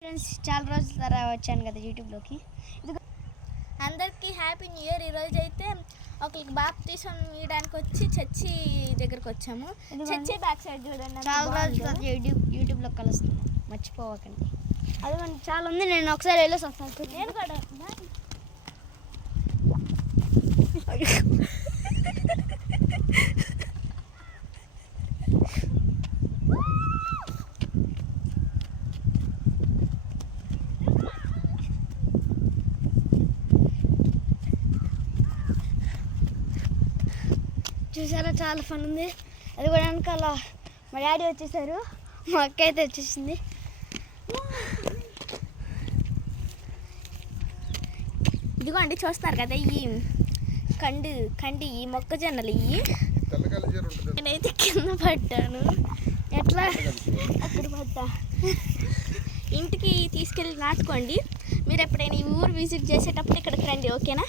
Friends చాలా రోజుల తర్వాత వచ్చాను కదా యూట్యూబ్లోకి. అందరికీ హ్యాపీ న్యూ ఇయర్. ఈరోజు అయితే ఒకరికి బాప్తీసం ఇవ్వడానికి వచ్చి చర్చి దగ్గరకు వచ్చాము. చర్చి బ్యాక్ సైడ్ చూడండి, చాలా రోజుల తర్వాత యూట్యూబ్లో కలుస్తున్నాం, మర్చిపోవకండి. అది చాలా ఉంది, నేను ఒకసారి వెళ్ళేసి వస్తాను. నేను కూడా చూసారా, చాలా ఫన్ ఉంది. అది కూడా వెనకాల మా డాడీ వచ్చేసారు, మా అక్క అయితే వచ్చేసింది. ఇదిగోండి చూస్తున్నారు కదా, ఈ కండి ఈ మొక్కజొన్నలు ఇవి. నేనైతే కింద పడ్డాను, ఎట్లా అక్కడ పడ్డా. ఇంటికి తీసుకెళ్ళి నాటుకోండి. మీరు ఎప్పుడైనా ఈ ఊరు విజిట్ చేసేటప్పుడు ఇక్కడికి రండి, ఓకేనా?